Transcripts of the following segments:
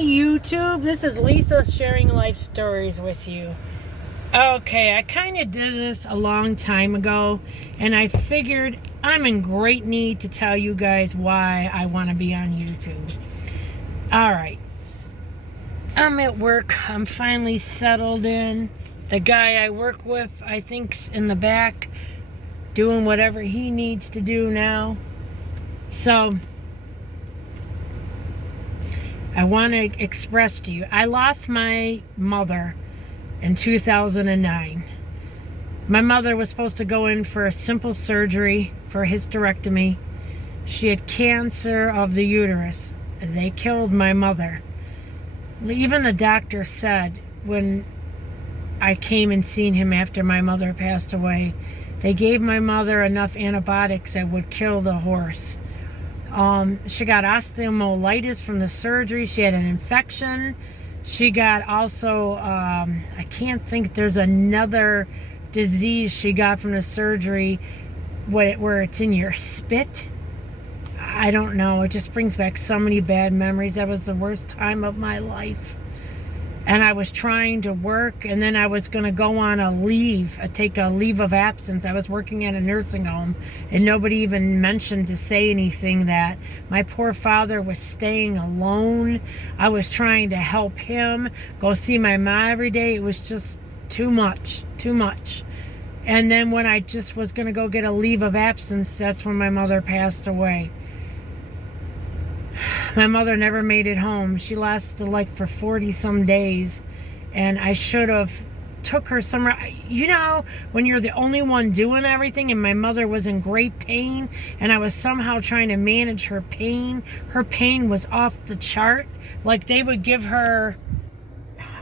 YouTube, this is Lisa sharing life stories with you. Okay, I kind of did this a long time ago, and I figured I'm in great need to tell you guys why I want to be on YouTube. Alright, I'm at work, I'm finally settled in. The guy I work with, I think's in the back, doing whatever he needs to do now. So I want to express to you, I lost my mother in 2009. My mother was supposed to go in for a simple surgery for a hysterectomy. She had cancer of the uterus. They killed my mother. Even the doctor said when I came and seen him after my mother passed away, they gave my mother enough antibiotics that would kill the horse. She got osteomyelitis from the surgery. She had an infection. She got also, I can't think, there's another disease she got from the surgery where it's in your spit. I don't know. It just brings back so many bad memories. That was the worst time of my life. And I was trying to work, and then I was going to go on a leave, take a leave of absence. I was working at a nursing home, and nobody even mentioned to say anything that my poor father was staying alone. I was trying to help him, go see my mom every day. It was just too much. And then when I just was going to go get a leave of absence, that's when my mother passed away. My mother never made it home. She lasted like for 40 some days, and I should have took her somewhere. You know, when you're the only one doing everything, and my mother was in great pain, and I was somehow trying to manage her pain. Her pain was off the chart. Like they would give her,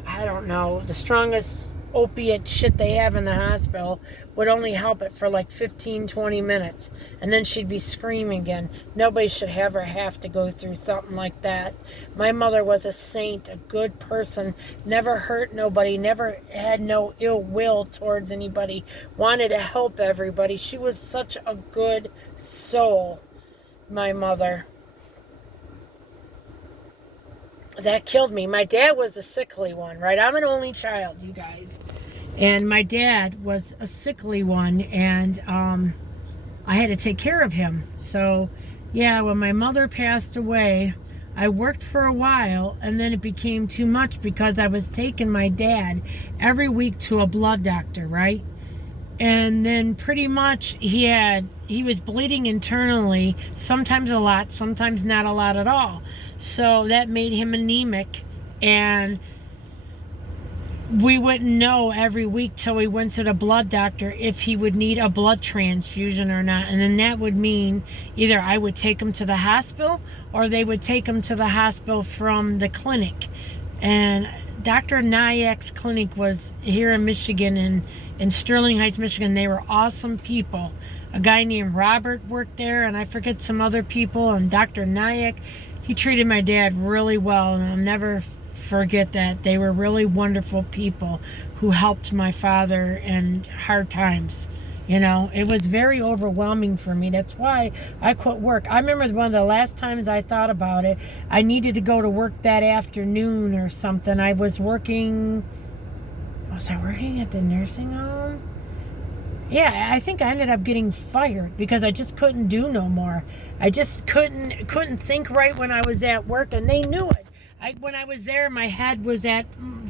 I don't know, the strongest opiate shit they have in the hospital would only help it for like 15-20 minutes, and then she'd be screaming again. Nobody should ever have to go through something like that. My mother was a saint, a good person, never hurt nobody, never had no ill will towards anybody, wanted to help everybody. She was such a good soul, my mother. That killed me. My dad was a sickly one, right? I'm an only child, you guys. And my dad was a sickly one, and I had to take care of him. So, yeah, when my mother passed away, I worked for a while, and then it became too much because I was taking my dad every week to a blood doctor, right? And then pretty much he was bleeding internally, sometimes a lot, sometimes not a lot at all. So that made him anemic, and we wouldn't know every week till we went to the blood doctor if he would need a blood transfusion or not. And then that would mean either I would take him to the hospital, or they would take him to the hospital from the clinic. And Dr. Nayak's clinic was here in Michigan, in Sterling Heights, Michigan. They were awesome people. A guy named Robert worked there, and I forget some other people. And Dr. Nayak, he treated my dad really well, and I'll never forget that. They were really wonderful people who helped my father in hard times. You know, it was very overwhelming for me. That's why I quit work. I remember one of the last times I thought about it, I needed to go to work that afternoon or something. I was working at the nursing home? Yeah, I think I ended up getting fired because I just couldn't do no more. I just couldn't think right when I was at work, and they knew it. When I was there, my head was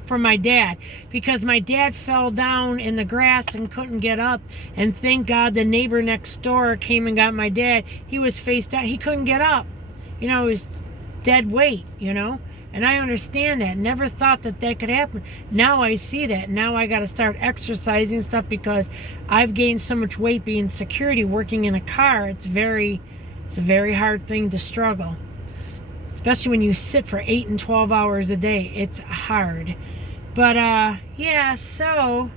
for my dad, because my dad fell down in the grass and couldn't get up, and thank God the neighbor next door came and got my dad. He was face down. He couldn't get up. You know, he was dead weight, you know. And I understand that. Never thought that could happen. Now I see that. Now I got to start exercising stuff because I've gained so much weight being security, working in a car. It's a very hard thing to struggle. Especially when you sit for 8 and 12 hours a day. It's hard. But, yeah, so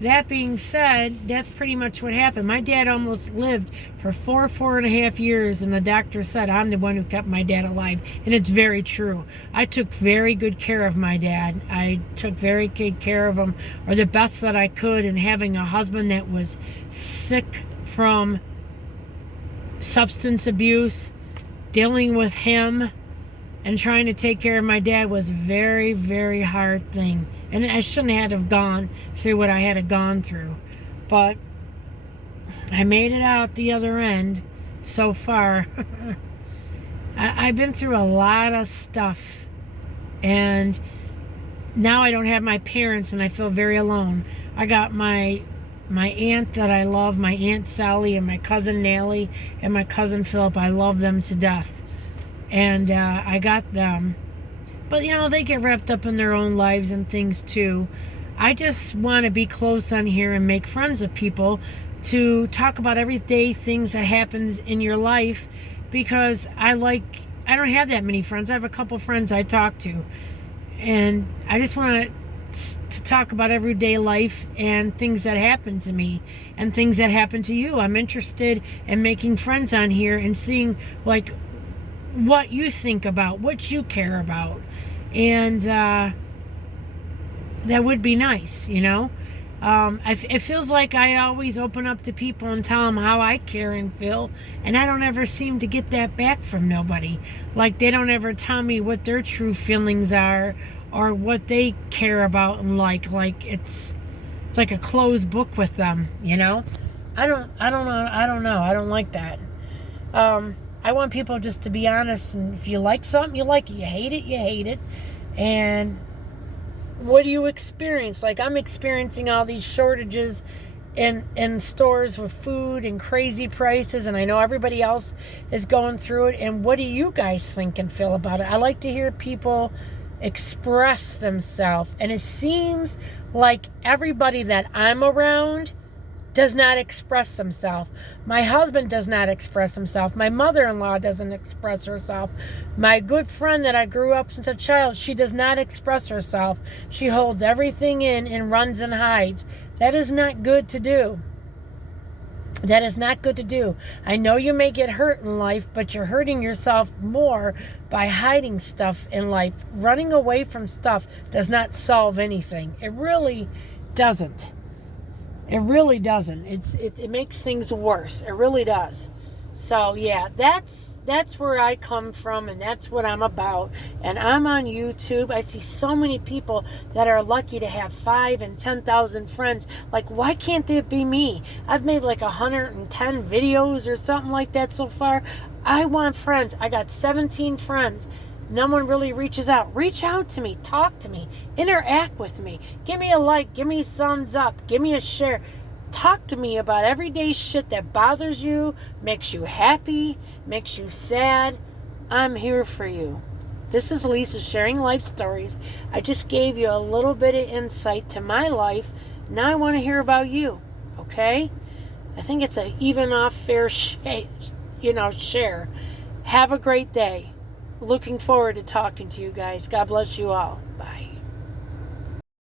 that being said, that's pretty much what happened. My dad almost lived for 4.5 years, and the doctor said I'm the one who kept my dad alive. And it's very true. I took very good care of my dad. I took very good care of him, or the best that I could, and having a husband that was sick from substance abuse, dealing with him, and trying to take care of my dad was a very, very hard thing. And I shouldn't have gone through what I had gone through. But I made it out the other end so far. I've been through a lot of stuff. And now I don't have my parents and I feel very alone. I got my aunt that I love, my Aunt Sally, and my cousin Nellie and my cousin Philip. I love them to death. And I got them. But, they get wrapped up in their own lives and things too. I just want to be close on here and make friends with people to talk about everyday things that happens in your life, because I don't have that many friends. I have a couple friends I talk to. And I just want to talk about everyday life and things that happen to me and things that happen to you. I'm interested in making friends on here and seeing what you think about, what you care about. And that would be nice, It feels like I always open up to people and tell them how I care and feel, and I don't ever seem to get that back from nobody. Like, they don't ever tell me what their true feelings are or what they care about and like it's like a closed book with them, I don't know. I don't like that. I want people just to be honest, and if you like something, you like it. You hate it, you hate it. And what do you experience? Like, I'm experiencing all these shortages in stores with food and crazy prices, and I know everybody else is going through it. And what do you guys think and feel about it? I like to hear people express themselves, and it seems like everybody that I'm around does not express themselves. My husband does not express himself. My mother-in-law doesn't express herself. My good friend that I grew up since a child, she does not express herself. She holds everything in and runs and hides. That is not good to do. That is not good to do. I know you may get hurt in life, but you're hurting yourself more by hiding stuff in life. Running away from stuff does not solve anything. It really doesn't. It really doesn't. It makes things worse. It really does. So yeah, that's where I come from, and that's what I'm about. And I'm on YouTube. I see so many people that are lucky to have 5 and 10,000 friends. Like, why can't it be me? I've made 110 videos or something like that so far. I want friends. I got 17 friends. No one really reaches out. Reach out to me. Talk to me. Interact with me. Give me a like. Give me a thumbs up. Give me a share. Talk to me about everyday shit that bothers you, makes you happy, makes you sad. I'm here for you. This is Lisa sharing life stories. I just gave you a little bit of insight to my life. Now I want to hear about you. Okay? I think it's an even off fair share. Have a great day. Looking forward to talking to you guys. God bless you all. Bye.